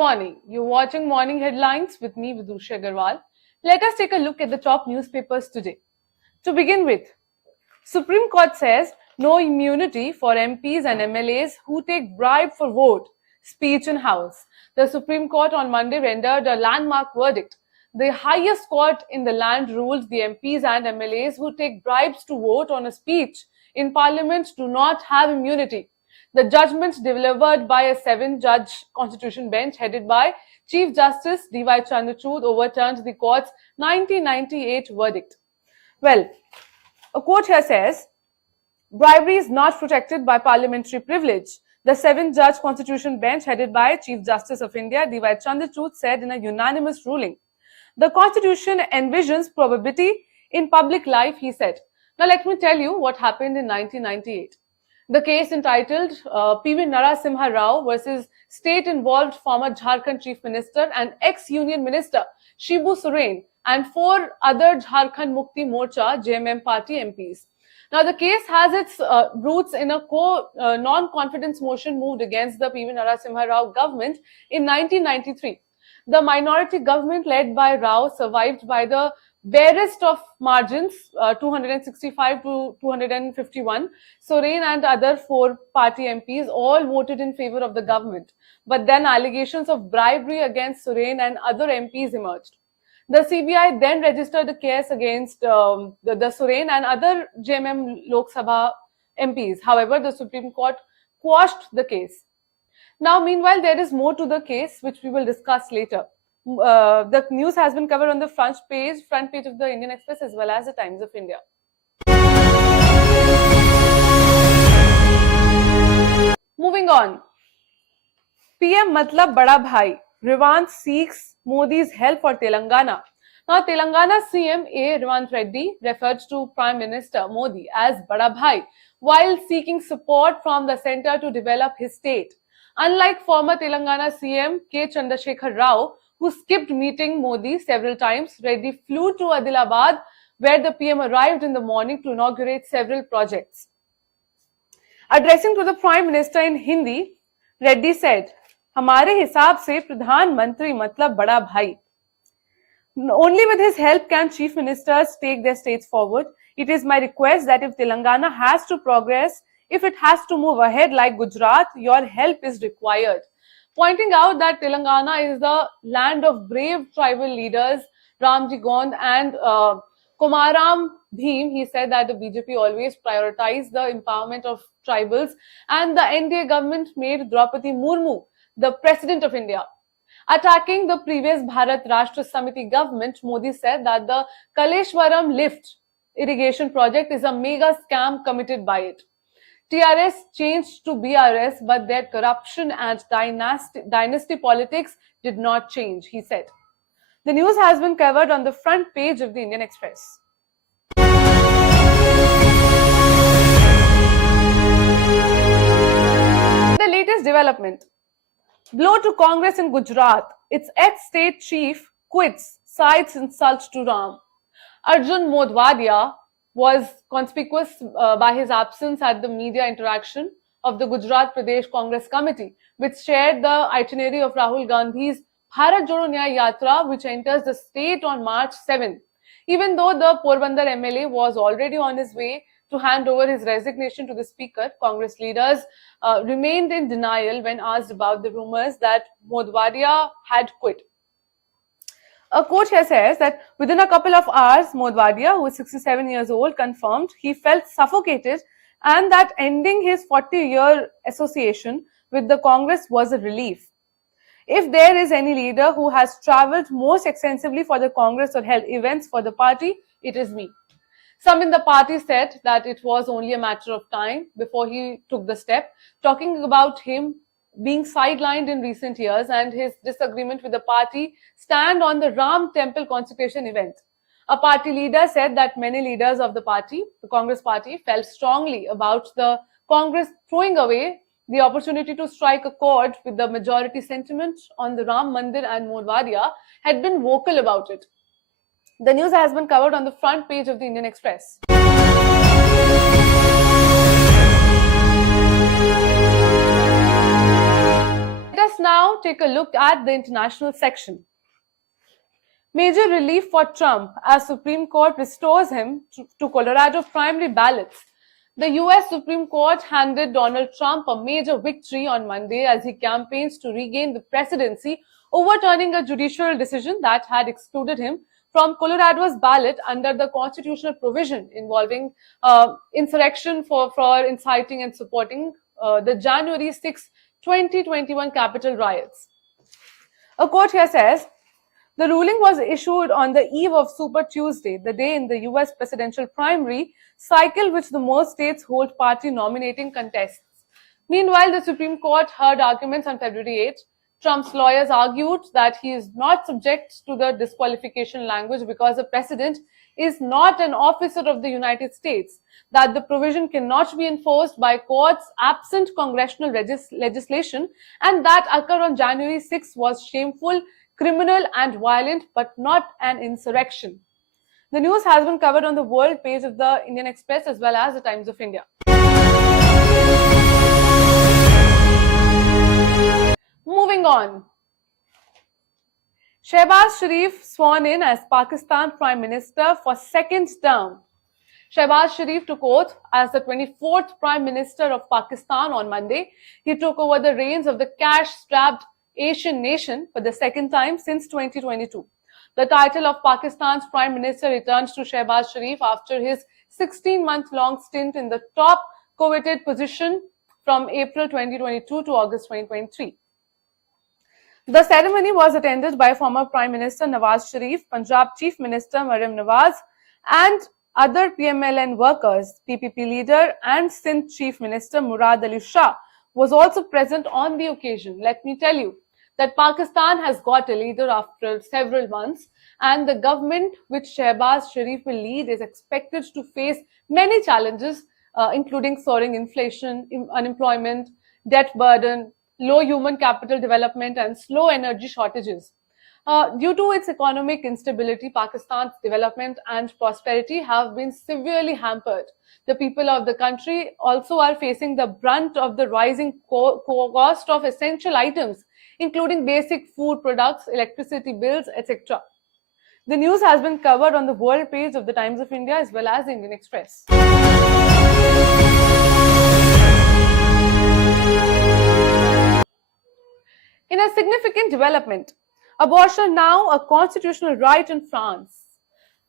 morning. You're watching Morning Headlines with me, Vidusha Agarwal. Let us take a look at the top newspapers today. To begin with, Supreme Court says no immunity for MPs and MLAs who take bribe for vote, speech in House. The Supreme Court on Monday rendered a landmark verdict. The highest court in the land ruled the MPs and MLAs who take bribes to vote on a speech in Parliament do not have immunity. The judgment delivered by a 7-judge constitution bench headed by Chief Justice D.Y. Chandrachud overturned the court's 1998 verdict. Well, a quote here says, bribery is not protected by parliamentary privilege. The 7-judge constitution bench headed by Chief Justice of India D.Y. Chandrachud said in a unanimous ruling. The constitution envisions probability in public life, he said. Now let me tell you what happened in 1998. The case entitled P.V. Narasimha Rao versus state-involved former Jharkhand Chief Minister and ex-Union Minister Shibu Soren and 4 other Jharkhand Mukti Morcha JMM party MPs. Now the case has its roots in a non-confidence motion moved against the P.V. Narasimha Rao government in 1993. The minority government led by Rao survived by the barest of margins, 265 to 251. Soren and other 4 party MPs all voted in favor of the government. But then allegations of bribery against Soren and other MPs emerged. The CBI then registered a case against the Soren and other JMM Lok Sabha MPs. However, the Supreme Court quashed the case. Now, meanwhile, there is more to the case, which we will discuss later. The news has been covered on the front page of the Indian Express as well as the Times of India. Moving on. PM Matlab Bada Bhai. Revant seeks Modi's help for Telangana. Now, Telangana CM A. Revant Reddy referred to Prime Minister Modi as Bada Bhai while seeking support from the centre to develop his state. Unlike former Telangana CM K. Chandrasekhar Rao, who skipped meeting Modi several times, Reddy flew to Adilabad, where the PM arrived in the morning to inaugurate several projects. Addressing to the Prime Minister in Hindi, Reddy said, "हमारे हिसाब से प्रधानमंत्री मतलब बड़ा भाई. Only with his help can chief ministers take their states forward. It is my request that if Telangana has to progress, if it has to move ahead like Gujarat, your help is required." Pointing out that Telangana is the land of brave tribal leaders, Ramji Gond and Komaram Bhim, he said that the BJP always prioritized the empowerment of tribals, and the NDA government made Draupadi Murmu the President of India. Attacking the previous Bharat Rashtra Samiti government, Modi said that the Kaleshwaram lift irrigation project is a mega scam committed by it. TRS changed to BRS, but their corruption and dynasty politics did not change, he said. The news has been covered on the front page of the Indian Express. The latest development. Blow to Congress in Gujarat. Its ex-state chief quits, cites insult to Ram. Arjun Modwadia was conspicuous by his absence at the media interaction of the Gujarat Pradesh Congress Committee, which shared the itinerary of Rahul Gandhi's Bharat Jodo Nyaya Yatra, which enters the state on March 7. Even though the Porbandar MLA was already on his way to hand over his resignation to the speaker, Congress leaders remained in denial when asked about the rumors that Modwadia had quit. A quote here says that within a couple of hours, Modwadia, who is 67 years old, confirmed he felt suffocated and that ending his 40-year association with the Congress was a relief. If there is any leader who has travelled most extensively for the Congress or held events for the party, it is me. Some in the party said that it was only a matter of time before he took the step, talking about him being sidelined in recent years and his disagreement with the party stand on the Ram Temple consecration event. A party leader said that many leaders of the party, the Congress party, felt strongly about the Congress throwing away the opportunity to strike a chord with the majority sentiment on the Ram Mandir, and Modwadia had been vocal about it. The news has been covered on the front page of the Indian Express. Let Let us now take a look at the international section. Major relief for Trump as Supreme Court restores him to Colorado primary ballots. The US Supreme Court handed Donald Trump a major victory on Monday as he campaigns to regain the presidency, overturning a judicial decision that had excluded him from Colorado's ballot under the constitutional provision involving insurrection for inciting and supporting the January 6, 2021 Capitol riots. A quote here says, the ruling was issued on the eve of Super Tuesday, the day in the US presidential primary cycle which the most states hold party nominating contests. Meanwhile, the Supreme Court heard arguments on February 8. Trump's lawyers argued that he is not subject to the disqualification language because the president is not an officer of the United States, that the provision cannot be enforced by courts absent congressional legislation, and that occurred on January 6 was shameful, criminal and violent, but not an insurrection. The news has been covered on the world page of the Indian Express as well as the Times of India. Moving on. Shehbaz Sharif sworn in as Pakistan Prime Minister for second term. Shehbaz Sharif took oath as the 24th Prime Minister of Pakistan on Monday. He took over the reins of the cash-strapped Asian nation for the second time since 2022. The title of Pakistan's Prime Minister returns to Shehbaz Sharif after his 16-month-long stint in the top coveted position from April 2022 to August 2023. The ceremony was attended by former Prime Minister Nawaz Sharif, Punjab Chief Minister Maryam Nawaz, and other PMLN workers. PPP leader and Sindh Chief Minister Murad Ali Shah was also present on the occasion. Let me tell you that Pakistan has got a leader after several months, and the government which Shehbaz Sharif will lead is expected to face many challenges, including soaring inflation, unemployment, debt burden, low human capital development, and slow energy shortages. Due to its economic instability, Pakistan's development and prosperity have been severely hampered. The people of the country also are facing the brunt of the rising cost of essential items, including basic food products, electricity bills, etc. The news has been covered on the world page of the Times of India as well as the Indian Express. In a significant development, abortion now a constitutional right in France.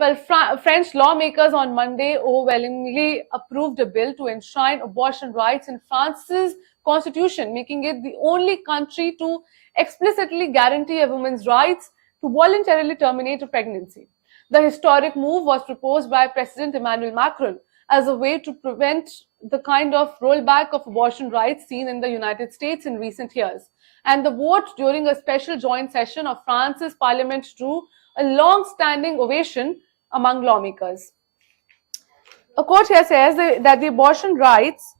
Well, French lawmakers on Monday overwhelmingly approved a bill to enshrine abortion rights in France's constitution, making it the only country to explicitly guarantee a woman's rights to voluntarily terminate a pregnancy. The historic move was proposed by President Emmanuel Macron as a way to prevent the kind of rollback of abortion rights seen in the United States in recent years. And the vote during a special joint session of France's parliament drew a long-standing ovation among lawmakers. A quote here says that the abortion rights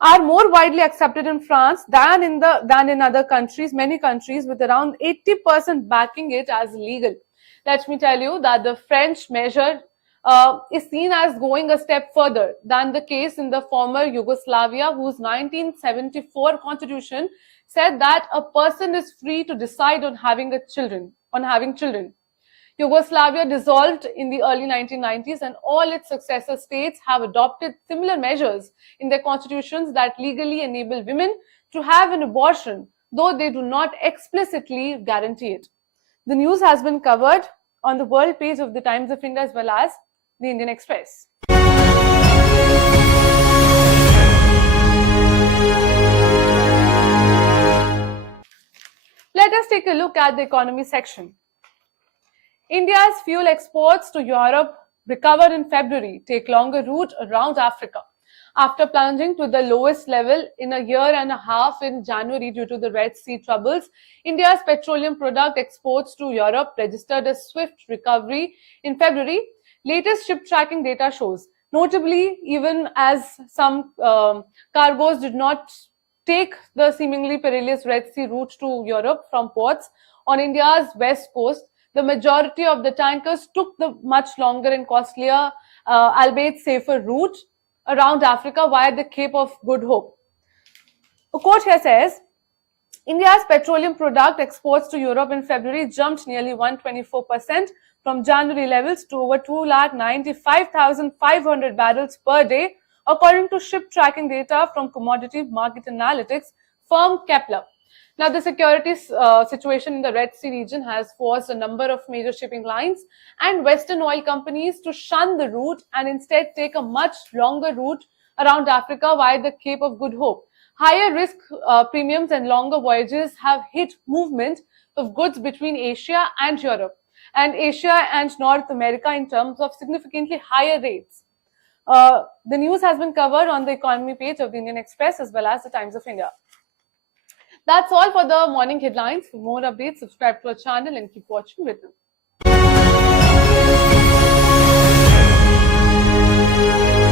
are more widely accepted in France than in other countries, many countries, with around 80% backing it as legal. Let me tell you that the French measure is seen as going a step further than the case in the former Yugoslavia, whose 1974 constitution said that a person is free to decide on having children. Yugoslavia dissolved in the early 1990s, and all its successor states have adopted similar measures in their constitutions that legally enable women to have an abortion, though they do not explicitly guarantee it. The news has been covered on the world page of the Times of India as well as the Indian Express. Let us take a look at the economy section. India's fuel exports to Europe recovered in February, take longer route around Africa. After plunging to the lowest level in a year and a half in January due to the Red Sea troubles, India's petroleum product exports to Europe registered a swift recovery in February. Latest ship tracking data shows. Notably, even as some cargoes did not take the seemingly perilous Red Sea route to Europe from ports on India's west coast, the majority of the tankers took the much longer and costlier, albeit safer route around Africa via the Cape of Good Hope. A quote here says, India's petroleum product exports to Europe in February jumped nearly 124% from January levels to over 2,95,500 barrels per day, according to ship tracking data from commodity market analytics firm Kepler. Now, the security situation in the Red Sea region has forced a number of major shipping lines and Western oil companies to shun the route and instead take a much longer route around Africa via the Cape of Good Hope. Higher risk premiums and longer voyages have hit movement of goods between Asia and Europe and Asia and North America in terms of significantly higher rates. The news has been covered on the economy page of the Indian Express as well as the Times of India. That's all for the morning headlines. For more updates, subscribe to our channel and keep watching Ritam.